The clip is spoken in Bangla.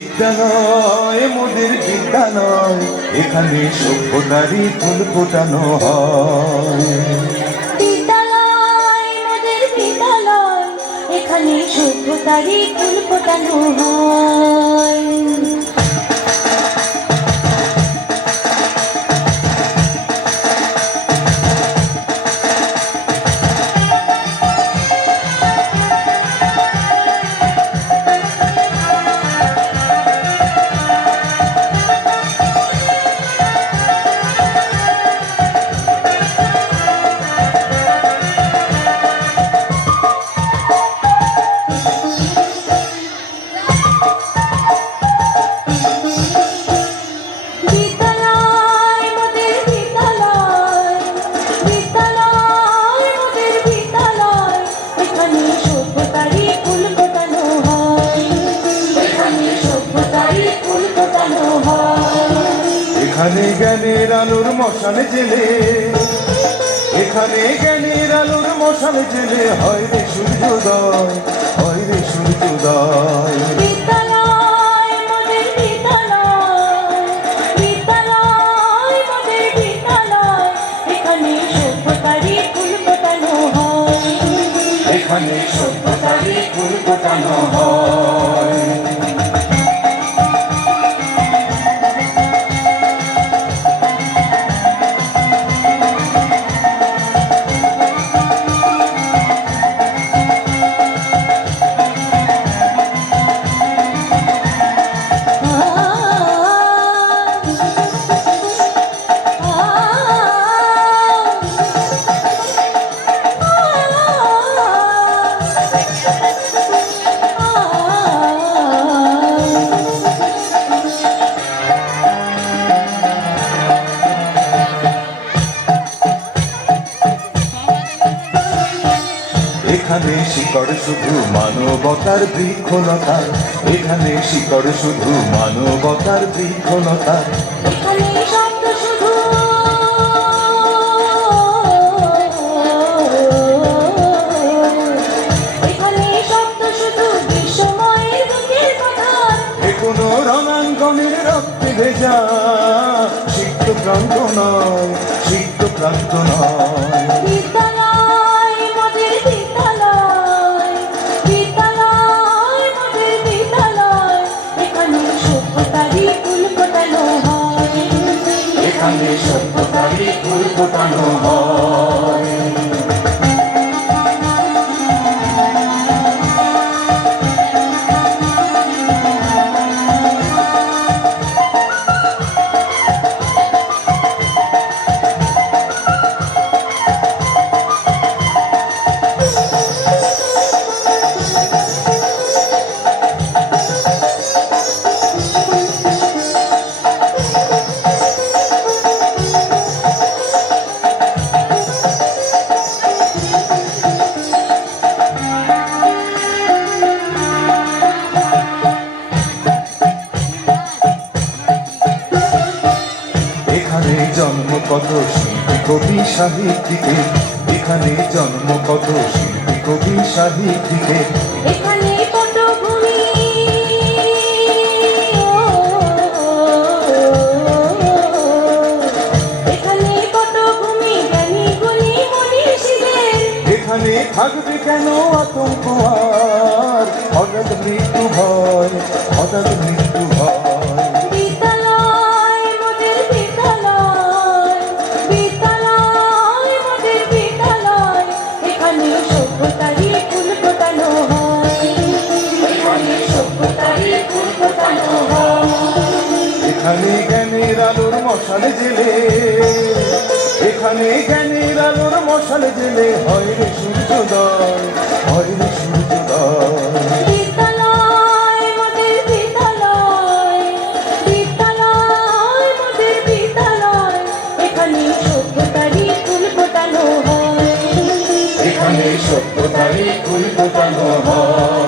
বিদ্যালয় মোদের বিদ্যালয়, এখানে সভ্যতারই ফুল ফোটানো হয়। বিদ্যালয় মোদের বিদ্যালয়, এখানে সভ্যতারই ফুল ফোটানো হয়। এখানে জ্ঞানের আলোর মশালে জেলে, এখানে জ্ঞানের আলোর মশালে জেলে হয় রে সূর্যোদয়, হয় রে সূর্যোদয়। বিদ্যালয় মোদের বিদ্যালয়, বিদ্যালয় মোদের বিদ্যালয়, এখানে সভ্যতারই ফুল ফোটানো হয়। এখানে সভ্যতারই ফুল ফোটানো হয়। এখানে শিকড় শুধু মানবতার বৃক্ষলতা, এখানে শিকড় শুধু মানবতার বৃক্ষলতা। এখানে শব্দ শুধু, এখানে শব্দ শুধু বিশ্বময়ের বুকের কথা। এ কোনো রণাঙ্গনের রক্তে ভেজা সিক্ত প্রান্ত নয়, সিক্ত প্রান্ত নয়। বিদ্যালয় মোদের বিদ্যালয়, বিদ্যালয় মোদের বিদ্যালয়, এখানে সভ্যতারই ফুল ফোটানো হয়। এখানে সভ্যতারই ফুল ফোটানো হয়। এখানে জন্ম কত শিল্পী কবি সাহিত্যিকে, এখানে জন্ম কত শিল্পী কবি সাহিত্যিকে। এখানে পটভূমি, এখানে পটভূমি জ্ঞানী গুণী মনীষীদের। এখানে থাকবে কেন আতঙ্ক আর হঠাৎ মৃত্যু ভয়, হঠাৎ মৃত্যু ভয়। বিদ্যালয় মোদের বিদ্যালয়, বিদ্যালয় মোদের বিদ্যালয়, এখানে সভ্যতারই ফুল ফোটানো হয়। এখানে সভ্যতারই ফুল ফোটানো হয়। এখানে জ্ঞানের আলোর মশালে জেলে, এখানে জ্ঞানের আলোর মশালে জেলে হয় রে সূর্যোদয়, হয় রে সূর্যোদয়। বিদ্যালয় মোদের বিদ্যালয়, বিদ্যালয় মোদের বিদ্যালয়, এখানে সভ্যতারই ফুল ফোটানো হয়। এখানে সভ্যতারই ফুল ফোটানো হয়।